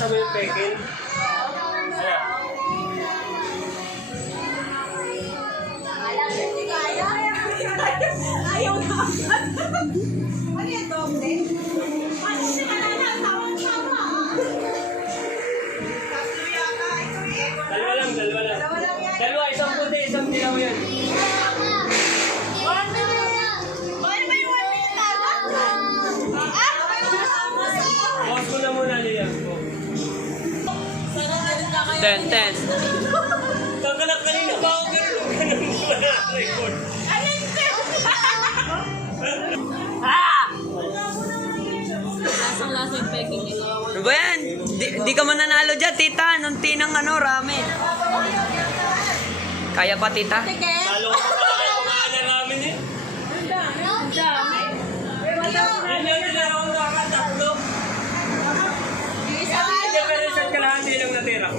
Nasa mo yung pekin? Ayaw na. Ano yan, doble? Ano siya na tama-tama? Tatlo yata. Ito eh. Dalawa lang yan. Dalawa, isang puti, isang dilaw yan. Ano ba yung 1 minute agad? Pause ko na muna nila. 10. Kakalak kanina ba ako ganun? Ganun ko na record. Lasang-lasa yung peking nito. Ano ba yan? Di ka mananalo dyan, tita. Nung tinang ramen. Kaya pa, tita? Talo ko sa kumain na namin eh. Yan yung tinawag ko ka, tatlo. Hindi, pero isang kalahati lang natira.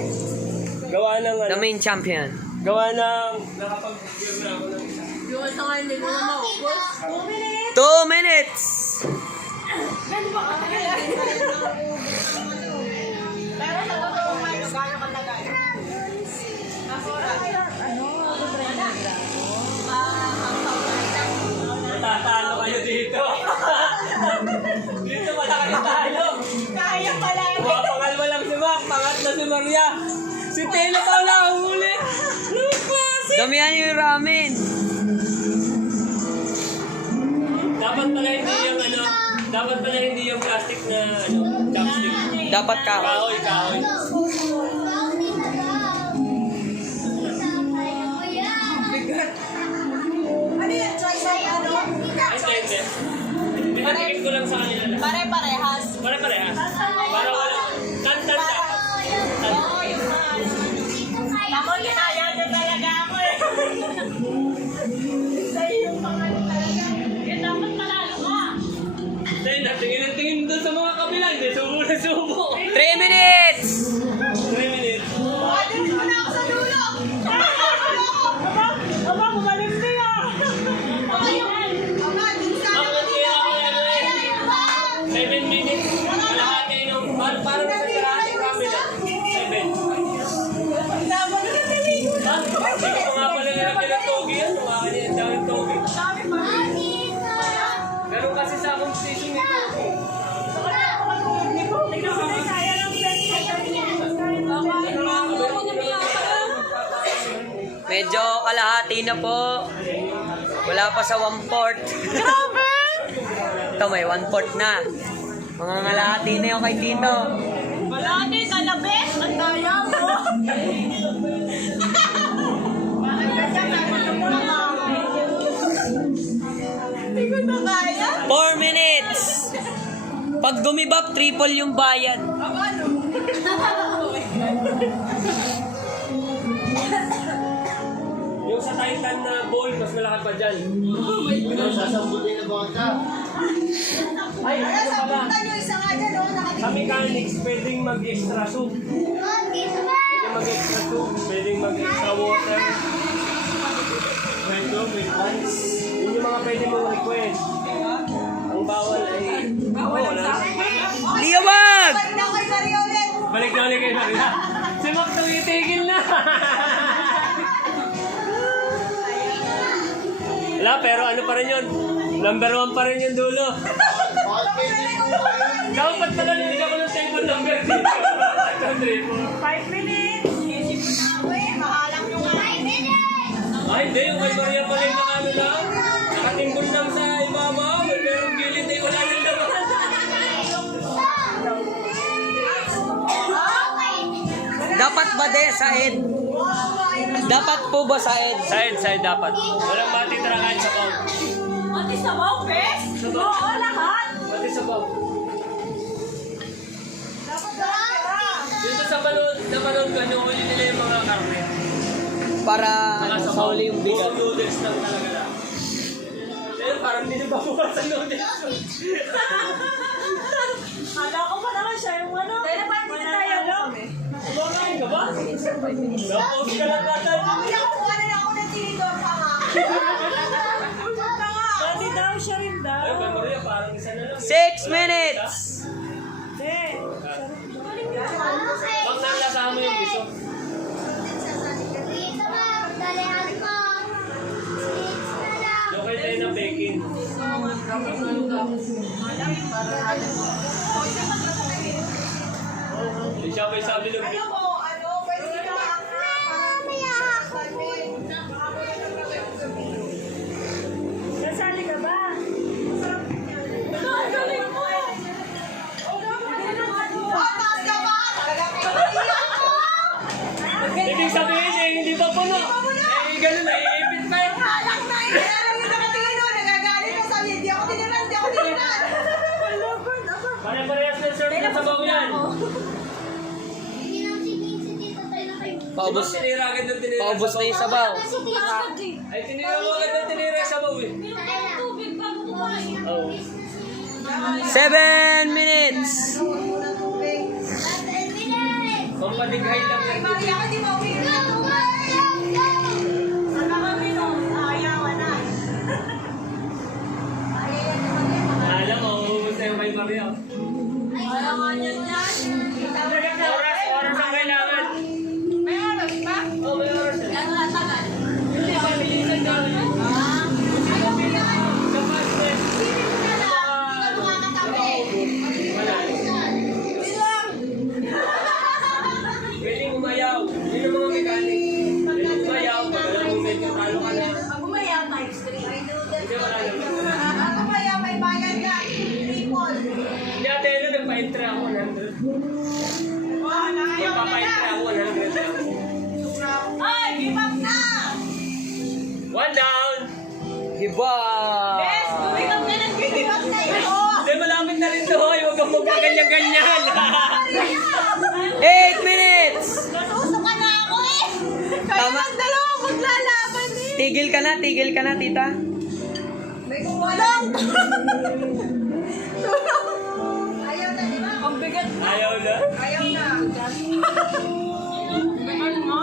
Gawa ng The main champion. Gawa ng nakapag-view na ako ng isa. Yung sa kanya, hindi ko na maubos. 2 minutes! Gano'n ba katagal? Pero sa totoo nga, gano'n katagal? Matatalo kayo dito. Dito wala kayo talo. Kaya pala. Pangalwa lang si Mac, pangatlo si Maria. Si Tela pa wala huli. Damihan yung ramen. Dapat pala hindi yung plastic na chopstick. Dapat kahoy. Kahoy. Ano yan? Choice ay ano? Hindi. Pinatikip ko lang sa kanila lang. Pare-parehas. Pare-parehas. Para wala. Tantan dapat. Ako, ginaya niya talaga ako eh. Sa'yo yung pangalan talaga. Eh, dapat manalo ka. Tingin doon sa mga kabila. Hindi, subo na subo. 3 minutes! 3 minutes. Alis mo na ako sa dulo. Aba, kumalis niya. Aba, din sa Ang natira ko yan eh. 7 minutes. Kalahati nung parang sa kalahati kami na. 7. Hindi ko nga pala nilagyan ng togi yan. Tumakan niya ang daming togi. Meron kasi sa akong station ni togi. Medyo kalahati na po. Wala pa sa 1/4. Grabe! Ito, may 1/4 na. Mga kalahati na yung kay Tito. Wala din, kalabes. Ang daya mo. Bakit kasi meron mo na hindi ko na kaya. 4 minutes! Pag gumibap, triple yung bayad. Yung sa Titan na ball, mas malaki pa dyan. Sasambutin na ba ka? Ay, ano pala? Yung isa nga dyan, oh, Sa mechanics, pwedeng mag-extra soup. Pwedeng mag-extra soup, pwedeng mag-extra water. Pwede, yun yung mga pwede mong request. Ang bawal ay... Liwag! Balik na kay Maria ulit. Balik na ulit kayo Maria. Si Mac tumitigil na. Wala, pero ano pa rin yun? Number 1 pa rin yung dulo. Dapat pala nilagyan ko ng table number dito. 5 minutes. Isip mo na ako eh. Mahalang yung 5 minutes. Ay, hindi. Yung kay Maria pala yung nakano lang. Nakatimbol lang sa ibabaw. Pero gilid ay wala nang laman. Dapat ba sa Ed? Dapat po ba sa Ed? Side dapat. Walang matitira kahit sa pao. Mati sa wow, bes? Oo, lahat. Pati sa pao. Dapat pera. Dito sa manood ko, yung huli nila yung mga karne. Para Saka sa sa huli yung bigat. puro noodles lang talaga na. Eh, parang hindi na babukas sa noodles. Kala ko pa naman siya yung ano. Dahil pa hindi tayo, no? Kumakain ka ba? Napos ka lang natin. Kaya kung ano na ako ng tinidor pa nga. Dati daw siya rin daw. Ay, kay Maria, parang isa na lang. 6 minutes! Eh, Hindi siya may sabi ng Ano mo, pwede ka Nasali ka ba? Ang galing mo! Taas ka ba? Ibig sabihin eh, hindi pa puno. Eh, ganun na, iipit pa yun. Halak na yun! Alam mo yung nakatingin doon, nagagalit ka sa amin. Di ako tinilan, di ako tinilan. Pare-parehas ng serve ng sabaw yan. Paubos, Tinira agad ng tinira. paubos na yung sabaw. Ay, tinira mo agad ng tinira yung sabaw eh. Oo. 7 minutes. Pampadighay lang yan. Maria ka, di ba uwi? Sana kami nung ayawan na. Alam mo, uubos na yung kay Maria. Ayaw nga niyan yan. Oras ang kailangan. May oras ba? Oo, may oras eh. Yan nga tagal. Hindi, mabilisan daw yun. Kapag eh. Wala. Pwedeng umayaw. Yun ang mga mekanik. Pwedeng umayaw. Pag alam mo medyo talo ka na. Pag umaya, times 3. Hindi, wala naman. Pag umaya, may bayan ka. People. Hindi, ate, ano, nagpa-intra ako 100. Nagpapa-intra ako 100 lang. Ay, give up na! One down! Iba. Bes, give up na lang. Give up na yun. Hindi, malapit na rin to, hoy. Huwag kang magkaganyan-ganyan. 8 minutes. Nasusuka na ako eh. Kayo Tama. ang dalawa maglalaban eh. Tigil ka na, tita. May kukulong. Ayaw na, di ba? Ang bigat na. Ayaw na. Ayaw na. Bigat mo.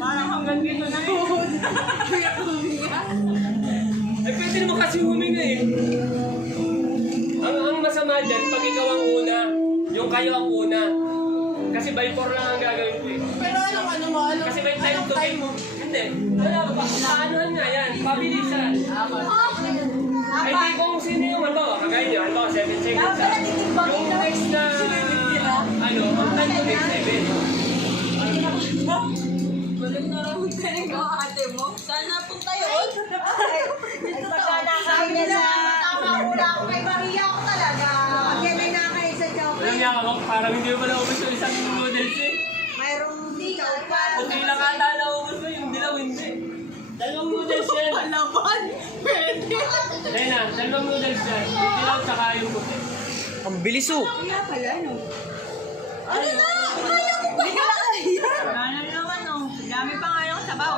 Parang hanggang dito na yun. Ay, pwede naman kasi huminga eh. Ang masama dyan, pag ikaw ang una, yung kayo ang una. Kasi by 4 lang ang gagawin ko eh. Pero ano mo? Kasi may time to time mo. Hindi. Wala pa. Paanohan nga yan. Pabilisan. Ay, di kung sino yung halimbawa, kagaya nyo, halimbawa 7 seconds. Yung next na, ano, ang time to take 7. Walang naramit ka rin yung ate mo. Saan napunta yun? Ay, pagka nakain na tama hula ako kay Maria ako talaga. Yan ay nakain sa joke. Alam niya ako, parang hindi mo pa naubos yung isang noodles eh. Mayroong dilaw pa. Puti lang ata naubos mo, yung dilaw hindi. Dalawang noodles yan. Palaban. Pwede. Ayun na, dalawang noodles yan. Yung dilaw tsaka yung puti. Ang bilis oh. Kaya pala, no? Ano na? Kaya mo ba? Hindi ka kaya. Ano naman, no? Dami pa nga yung sabaw.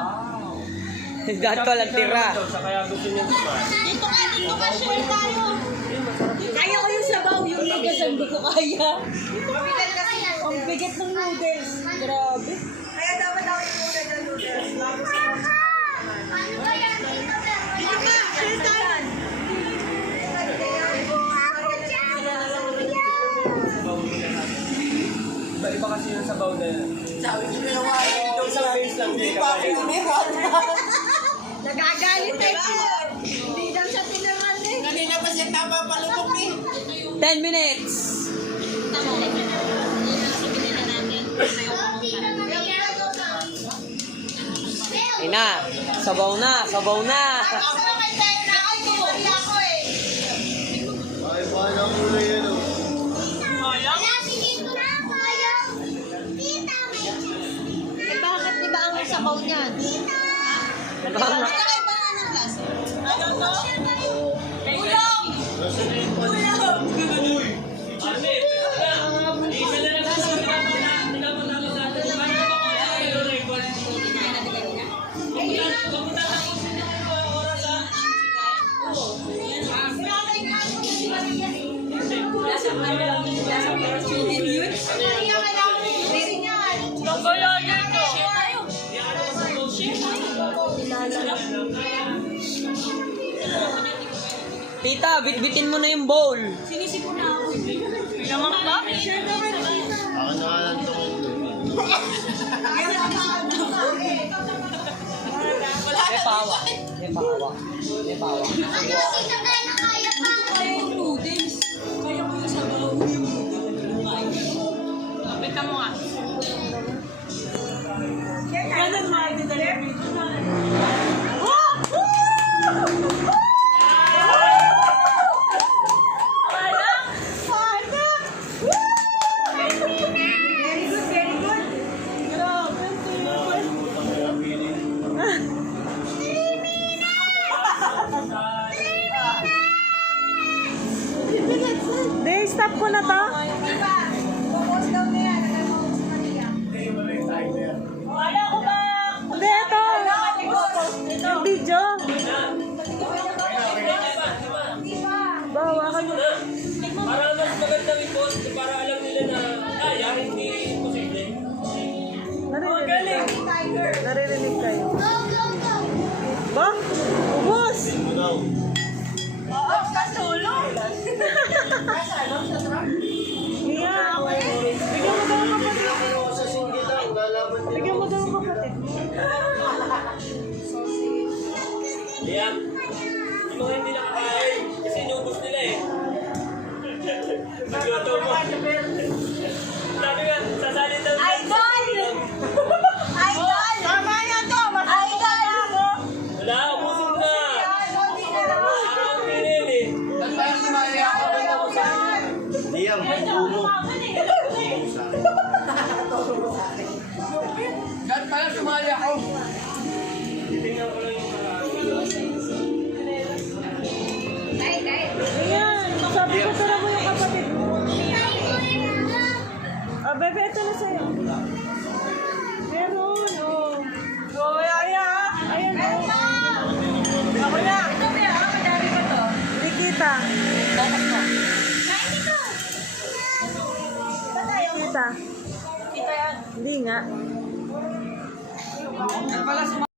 Dahil ko lang tira. Sa kaya gusto niya kumain. Dito ka, share tayo. Kaya ko yung sabaw, yung noodles, hindi ko kaya. Mabigat kasi yan. Ang bigat ng noodles. Grabe. Kaya dapat ako yung muna ng noodles. Bago sa Ano ba yan? Dito ba? Dito ka, share tayo. Iba kasi yung sabaw na yan. Ito isang beses lang din kapag. Nagagalit eh. Hindi daw siya tinaman eh. Kanina pa siya tama palutok eh. 10 minutes. Ay na. Sabaw na. Ay, paano ang ulo yun, oh. Bakit di ba ang sabaw niyan? Tita, bitbitin mo na yung bowl. Sinisipon na ako. Lamang ba? Share na rin. Ako na nga lang ito. May pawa. Ano kasi kaya na kaya pa? stop ko na to. Wala ko ba? Hindi, ito. Yung video. Bawa ka mo. Para mas magandang i-post, para alam nila na kaya, hindi posible. Narinig. Naririnig kayo. Ba? Ubus! Ito daw. Oo, katulong. Iya. Bigyan mo daw ang kapatid. Sa singgit lang, lalaban din. Bigyan mo daw ang kapatid. Liam, yung mga hindi nakakain, kasi inubos nila eh. Nagluto mo. Sabi nga, sasali daw. Idol! Idol! Tama yan to! Idol! Wala, ubusog na. Parang pinil eh. Liam, tumo. Titingnan ko lang yung Ayan, sabi ko tara mo yung kapatid mo. Ah, bebe, ito na sa'yo. Meron, oh. Oh, ayan, ayan, oh. Ako na. Ito, madami pa to. Hindi kita. Kita. Kita yan. Hindi nga.